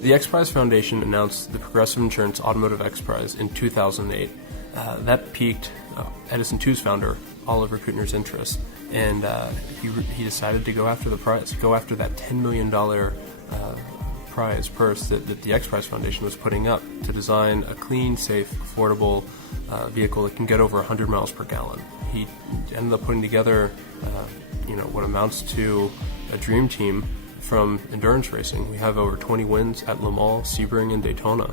The X Prize Foundation announced the Progressive Insurance Automotive X Prize in 2008. That piqued Edison2's founder, Oliver Kuttner's interest, and he decided to go after the prize, go after that $10 million prize purse that the X Prize Foundation was putting up to design a clean, safe, affordable vehicle that can get over 100 miles per gallon. He ended up putting together what amounts to a dream team from endurance racing. We have over 20 wins at Le Mans, Sebring, and Daytona.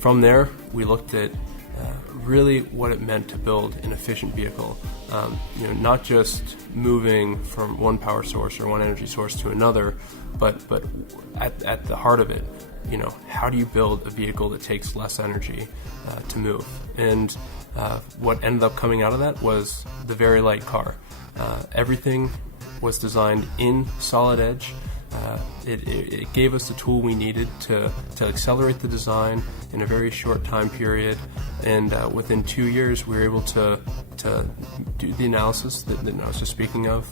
From there, we looked at really what it meant to build an efficient vehicle. Not just moving from one power source or one energy source to another, but at the heart of it, how do you build a vehicle that takes less energy to move? And what ended up coming out of that was the very light car. Everything was designed in solid edge. It gave us the tool we needed to accelerate the design in a very short time period, and within 2 years we were able to do the analysis that I was just speaking of,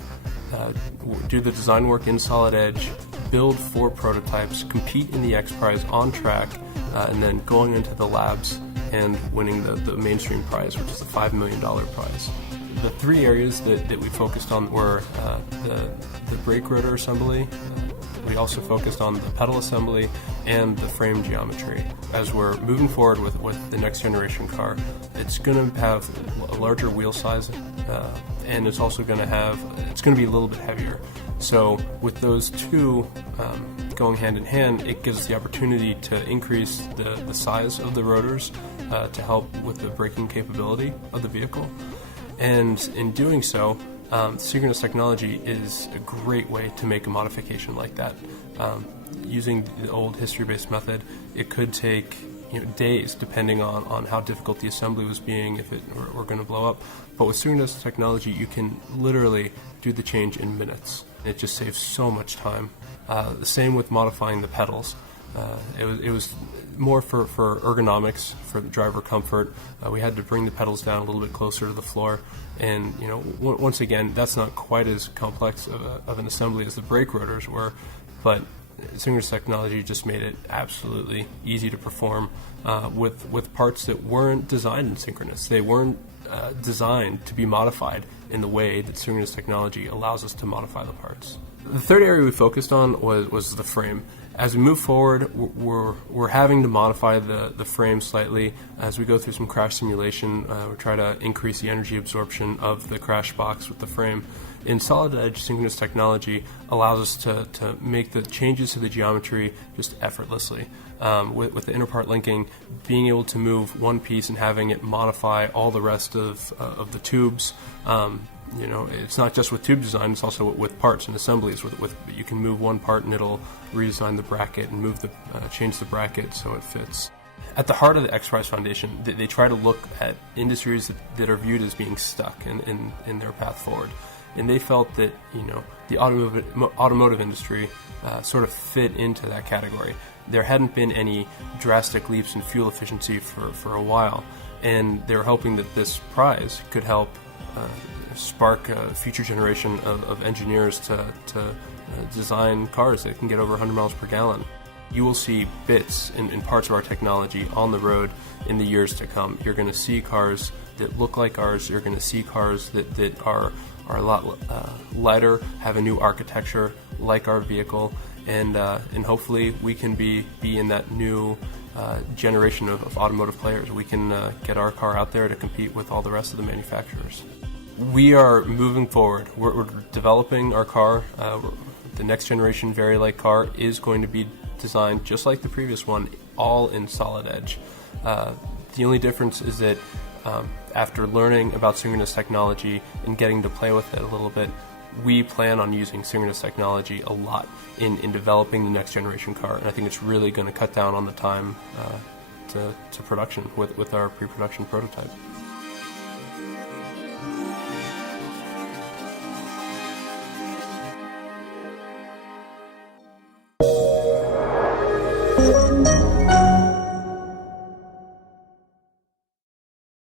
do the design work in solid edge, build 4 prototypes, compete in the X Prize on track, and then going into the labs and winning the mainstream prize, which is the $5 million prize. The 3 areas that we focused on were the brake rotor assembly. We also focused on the pedal assembly and the frame geometry. As we're moving forward with the next generation car, it's going to have a larger wheel size, and it's also going to be a little bit heavier. So with those 2 going hand in hand, it gives us the opportunity to increase the size of the rotors to help with the braking capability of the vehicle. And in doing so, Synchronous technology is a great way to make a modification like that. Using the old history-based method, it could take days, depending on how difficult the assembly was being, if it were going to blow up. But with Synchronous technology, you can literally do the change in minutes. It just saves so much time. The same with modifying the pedals. It was more for ergonomics, for the driver comfort. We had to bring the pedals down a little bit closer to the floor, and once again, that's not quite as complex of an assembly as the brake rotors were, but Synchronous technology just made it absolutely easy to perform with parts that weren't designed in Synchronous. They weren't designed to be modified in the way that Synchronous technology allows us to modify the parts. The third area we focused on was the frame. As we move forward, we're having to modify the frame slightly. As we go through some crash simulation, we try to increase the energy absorption of the crash box with the frame. In solid edge, Synchronous technology allows us to make the changes to the geometry just effortlessly. With the inner part linking, being able to move one piece and having it modify all the rest of the tubes. It's not just with tube design, it's also with parts and assemblies. You can move one part and it'll redesign the bracket and change the bracket so it fits. At the heart of the X Prize Foundation, they try to look at industries that are viewed as being stuck in their path forward. And they felt that the automotive industry sort of fit into that category. There hadn't been any drastic leaps in fuel efficiency for a while, and they were hoping that this prize could help spark a future generation of engineers to design cars that can get over 100 miles per gallon. You will see bits and parts of our technology on the road in the years to come. You're going to see cars that look like ours. You're going to see cars that are a lot lighter, have a new architecture like our vehicle, and hopefully we can be in that new generation of automotive players. We can get our car out there to compete with all the rest of the manufacturers. We are moving forward. We're developing our car. The next generation very light car is going to be designed just like the previous one, all in solid edge. The only difference is that after learning about Synchronous technology and getting to play with it a little bit, we plan on using Synchronous technology a lot in developing the next generation car, and I think it's really going to cut down on the time to production with our pre-production prototype.